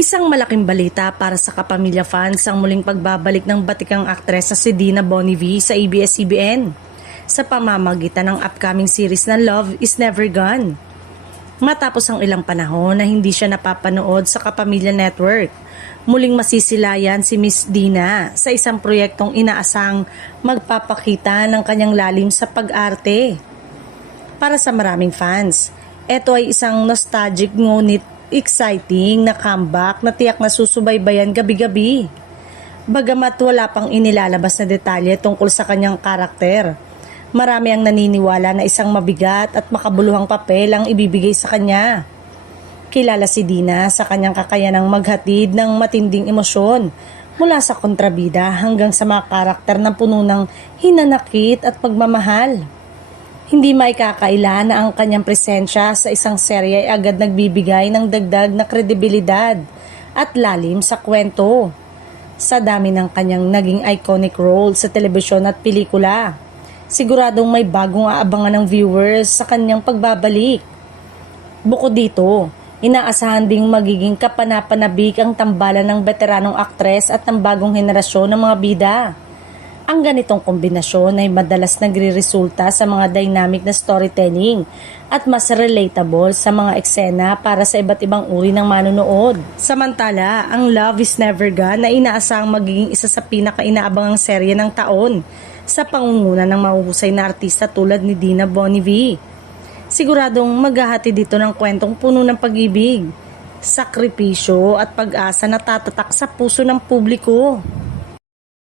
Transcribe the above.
Isang malaking balita para sa kapamilya fans ang muling pagbabalik ng batikang aktres na si Dina Bonnevie sa ABS-CBN sa pamamagitan ng upcoming series na Love is Never Gone. Matapos ang ilang panahon na hindi siya napapanood sa Kapamilya Network, muling masisilayan si Miss Dina sa isang proyektong inaasang magpapakita ng kanyang lalim sa pag-arte. Para sa maraming fans, ito ay isang nostalgic ngunit exciting na comeback na tiyak na susubaybayan gabi-gabi. Bagamat wala pang inilalabas na detalye tungkol sa kanyang karakter, marami ang naniniwala na isang mabigat at makabuluhang papel ang ibibigay sa kanya. Kilala si Dina sa kanyang kakayanang maghatid ng matinding emosyon mula sa kontrabida hanggang sa mga karakter na puno ng hinanakit at pagmamahal. Hindi maikakaila na ang kanyang presensya sa isang serye ay agad nagbibigay ng dagdag na kredibilidad at lalim sa kwento. Sa dami ng kanyang naging iconic role sa telebisyon at pelikula, siguradong may bagong aabangan ng viewers sa kanyang pagbabalik. Bukod dito, inaasahan ding magiging kapanapanabik ang tambalan ng veteranong aktres at ng bagong henerasyon ng mga bida. Ang ganitong kombinasyon ay madalas nagre-resulta sa mga dynamic na storytelling at mas relatable sa mga eksena para sa iba't ibang uri ng manonood. Samantala, ang Love is Never Gone na inaasahang magiging isa sa pinaka-inaabangang serye ng taon sa pangunguna ng mahuhusay na artista tulad ni Dina Bonnevie. Siguradong maghahati dito ng kwentong puno ng pag-ibig, sakripisyo at pag-asa na tatatak sa puso ng publiko.